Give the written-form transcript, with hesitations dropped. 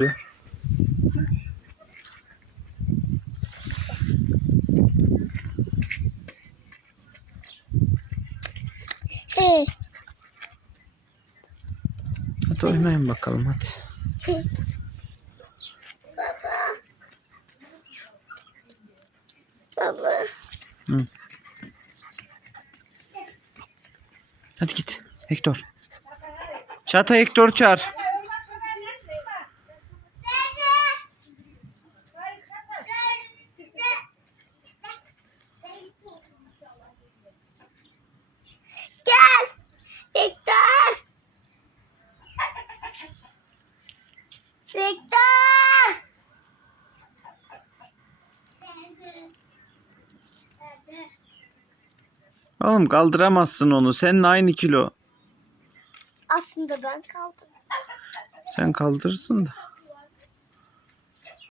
He. Hadi oynayın bakalım hadi. Baba. Hı. Hadi git Hector. Çağatay Hector çağır. Gel. Victor. Victor. Oğlum kaldıramazsın onu. Senin aynı kilo. Aslında ben kaldım. Sen kaldırırsın da.